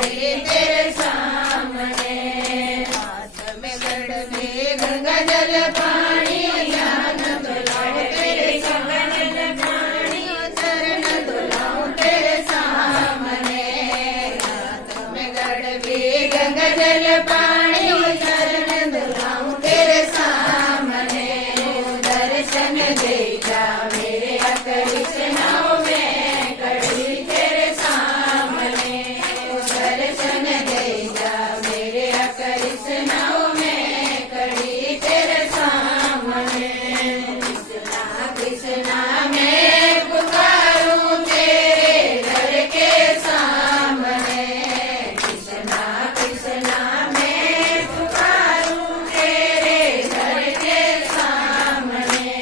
तेरे सामने हाथ में गड़बे गंगा जल पानी ज्ञान दुलाऊं तेरे सामने पानी चरण दुलाऊं तेरे सामने हाथ में गड़बे गंगा जल पानी चरण दुलाऊं तेरे सामने दर्शन दे जा मेरे कृष्णाओं में कड़ी तेरे सामने दर्शन दे जा मेरे कृष्णाओं में कड़ी तेरे सामने कृष्णा कृष्णा मैं पुकारूं तेरे घर के सामने कृष्णा कृष्णा मैं पुकारूं तेरे घर के सामने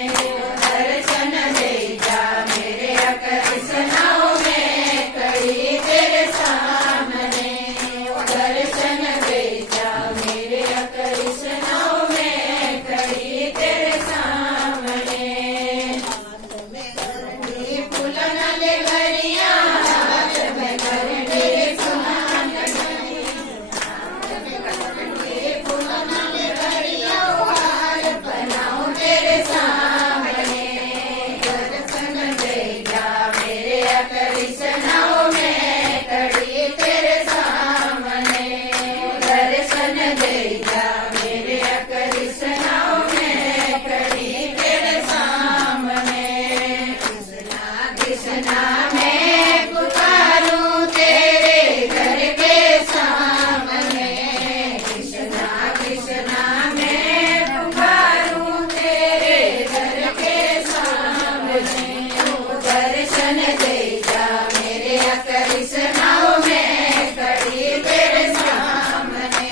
दर्शन दे जा मेरे कृष्णाओं में कड़ी तेरे सामने दर्शन दे जा मेरे कृष्णाओं में कड़ी तेरे सामने फूलन ले घरिया हाथ में करने सुहान फूलन ले घरिया हार बनाऊं तेरे सामने दर्शन दे जा मेरे कृष्णाओं में कड़ी तेरे सामने दर्शन दे जा मेरे कृष्णाओं में कड़ी तेरे सामने कृष्णा कृष्णा मैं पुकारूं तेरे घर के सामने कृष्णा कृष्णा मैं पुकारूं तेरे घर के सामने दर्शन दे जा मेरे कृष्णाओं में कड़ी तेरे सामने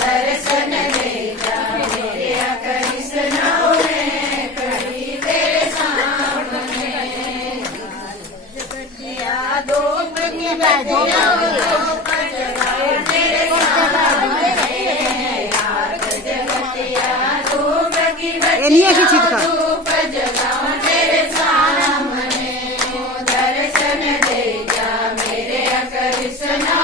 दर्शन दे जा मेरे कृष्णाओं में कड़ी तेरे सामने जगतिया दो की बजिया तेरे सामने रात जगतिया धूप की बजिया धूप जगाऊं तेरे सामने दर्शन दे जा मेरे कृष्णा